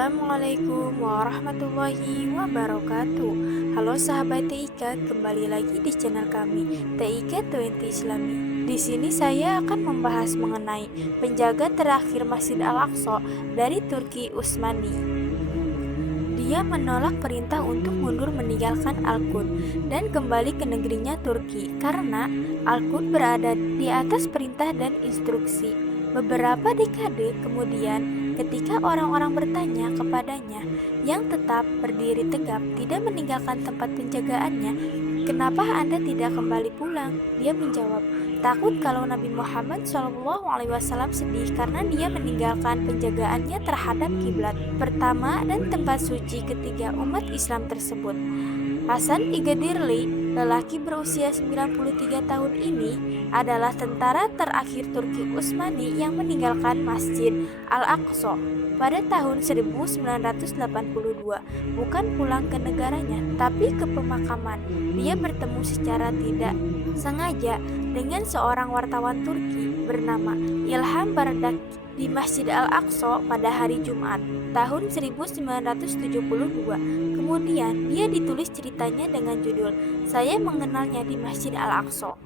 Assalamualaikum warahmatullahi wabarakatuh. Halo sahabat TIK, kembali lagi di channel kami TIK 20 Islami. Di sini saya akan membahas mengenai penjaga terakhir Masjid Al-Aqsa dari Turki Utsmani. Dia menolak perintah untuk mundur meninggalkan Al-Quds dan kembali ke negerinya Turki karena Al-Quds berada di atas perintah dan instruksi. Beberapa dekade kemudian, ketika orang-orang bertanya kepadanya yang tetap berdiri tegap tidak meninggalkan tempat penjagaannya, "Kenapa Anda tidak kembali pulang?" Dia menjawab, "Takut kalau Nabi Muhammad SAW sedih karena dia meninggalkan penjagaannya terhadap kiblat pertama dan tempat suci ketiga umat Islam tersebut." Hasan Igadirli, lelaki berusia 93 tahun ini, adalah tentara terakhir Turki Utsmani yang meninggalkan Masjid Al-Aqsa pada tahun 1982, bukan pulang ke negaranya, tapi ke pemakaman. Dia bertemu secara tidak sengaja dengan seorang wartawan Turki bernama Ilham Bardaki di Masjid Al-Aqsa pada hari Jumat tahun 1972. Kemudian dia ditulis ceritanya dengan judul "Saya Mengenalnya di Masjid Al-Aqsa".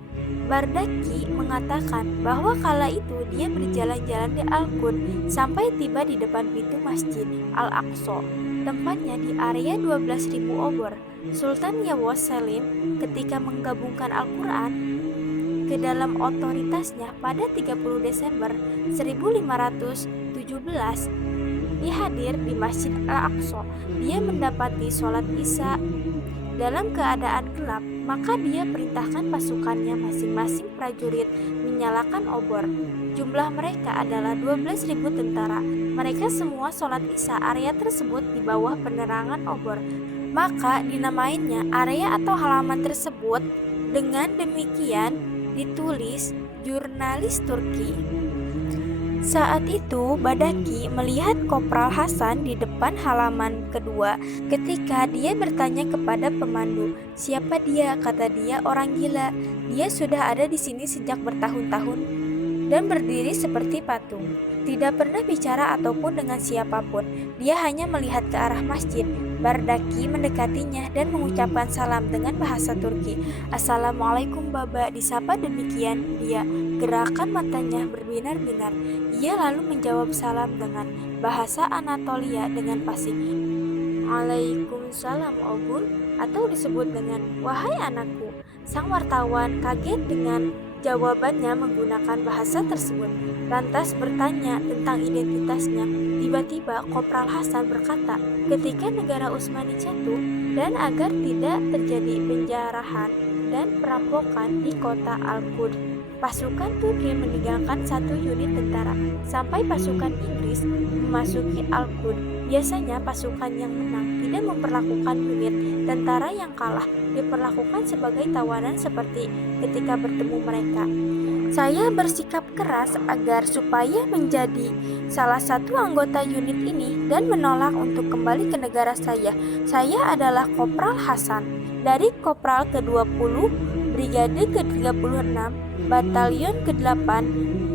Bardaki mengatakan bahwa kala itu dia berjalan-jalan di Al-Quds sampai tiba di depan pintu Masjid Al-Aqsa, tempatnya di area 12.000 obor. Sultan Yavuz Selim ketika menggabungkan Al-Quran ke dalam otoritasnya pada 30 Desember 1517 dihadir di Masjid Al-Aqsa. Dia mendapati sholat Isya dalam keadaan gelap, maka dia perintahkan pasukannya masing-masing prajurit menyalakan obor. Jumlah mereka adalah 12.000 tentara. Mereka semua sholat Isya area tersebut di bawah penerangan obor. Maka dinamainya area atau halaman tersebut. Dengan demikian ditulis jurnalis Turki. Saat itu Bardaki melihat Kopral Hasan di depan halaman kedua. Ketika dia bertanya kepada pemandu, "Siapa dia?" Kata dia, "Orang gila. Dia sudah ada di sini sejak bertahun-tahun dan berdiri seperti patung. Tidak pernah bicara ataupun dengan siapapun. Dia hanya melihat ke arah masjid." Bardaki mendekatinya dan mengucapkan salam dengan bahasa Turki. "Assalamualaikum Baba." Disapa demikian, dia gerakan matanya berbinar-binar. Ia lalu menjawab salam dengan bahasa Anatolia dengan fasih. "Waalaikumsalam Obul," atau disebut dengan "Wahai anakku." Sang wartawan kaget dengan jawabannya menggunakan bahasa tersebut, lantas bertanya tentang identitasnya. Tiba-tiba Kopral Hasan berkata, "Ketika negara Utsmani jatuh dan agar tidak terjadi penjarahan dan perampokan di kota Al-Quds, pasukan Turki meninggalkan 1 unit tentara sampai pasukan Inggris memasuki Al-Quds. Biasanya pasukan yang menang tidak memperlakukan unit tentara yang kalah, diperlakukan sebagai tawanan seperti ketika bertemu mereka. Saya bersikap keras agar supaya menjadi salah satu anggota unit ini dan menolak untuk kembali ke negara saya. Saya adalah Kopral Hasan dari Kopral ke-20, Brigade ke-36, Batalion ke-8,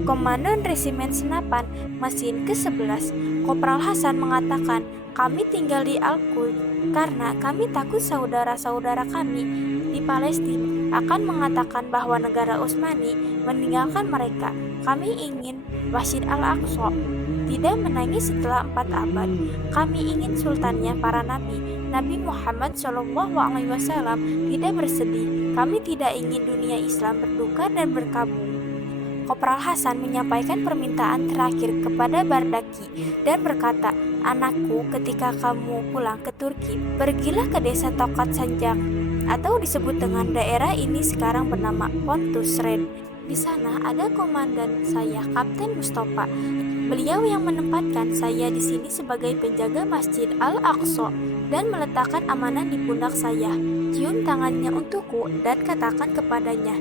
Komandan Resimen Senapan Mesin ke-11. Kopral Hasan mengatakan, "Kami tinggal di Al-Quds karena kami takut saudara-saudara kami di Palestina akan mengatakan bahwa negara Utsmani meninggalkan mereka. Kami ingin Masjid Al-Aqsa tidak menangis setelah 4 abad. Kami ingin sultannya para nabi, Nabi Muhammad SAW tidak bersedih. Kami tidak ingin dunia Islam berduka dan berkabung." Kopral Hasan menyampaikan permintaan terakhir kepada Bardaki dan berkata, "Anakku, ketika kamu pulang ke Turki, pergilah ke desa Tokat Sanjak, atau disebut dengan daerah ini sekarang bernama Pontus Red. Di sana ada komandan saya, Kapten Mustafa. Beliau yang menempatkan saya di sini sebagai penjaga Masjid Al-Aqsa dan meletakkan amanah di pundak saya. Cium tangannya untukku dan katakan kepadanya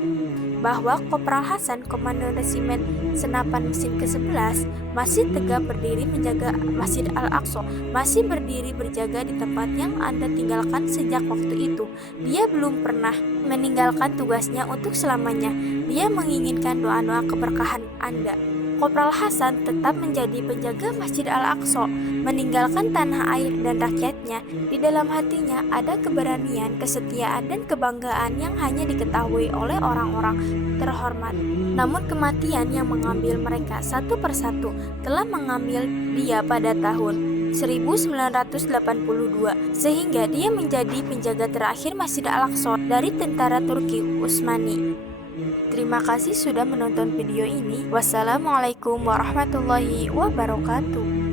bahwa Kopral Hasan, Komandan Resimen Senapan Mesin ke-11, masih tegak berdiri menjaga Masjid Al-Aqsa, masih berdiri berjaga di tempat yang Anda tinggalkan sejak waktu itu. Dia belum pernah meninggalkan tugasnya untuk selamanya. Dia menginginkan doa-doa keberkahan Anda." Kopral Hasan tetap menjadi penjaga Masjid Al-Aqsa, meninggalkan tanah air dan rakyatnya. Di dalam hatinya ada keberanian, kesetiaan, dan kebanggaan yang hanya diketahui oleh orang-orang terhormat. Namun kematian yang mengambil mereka satu persatu telah mengambil dia pada tahun 1982, sehingga dia menjadi penjaga terakhir Masjid Al-Aqsa dari tentara Turki Utsmani. Terima kasih sudah menonton video ini. Wassalamualaikum warahmatullahi wabarakatuh.